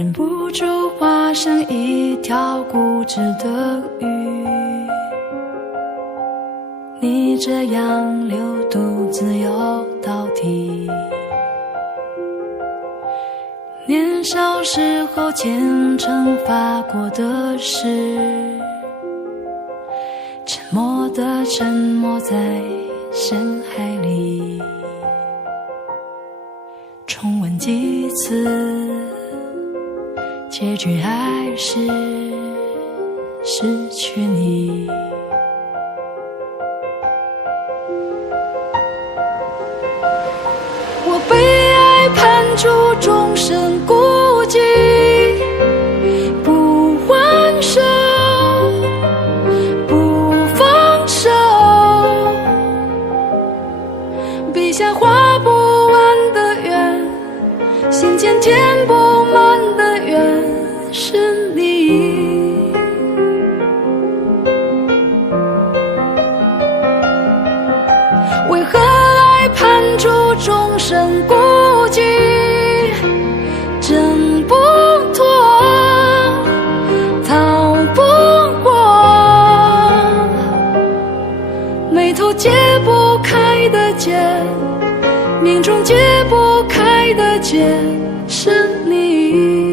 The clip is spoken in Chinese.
忍不住化身一条固执的鱼。你这样流独自游到底，年少时候虔诚发过的誓，沉默地沉没在深海里。重温几次，结局还是失去你。我被爱判处终身孤寂，不还手，不放手，笔下画不完的圆，心间填不满的缘是你。为何爱判处终身孤寂，挣不脱，逃不过，眉头解不开的结，命中解不开的结是你。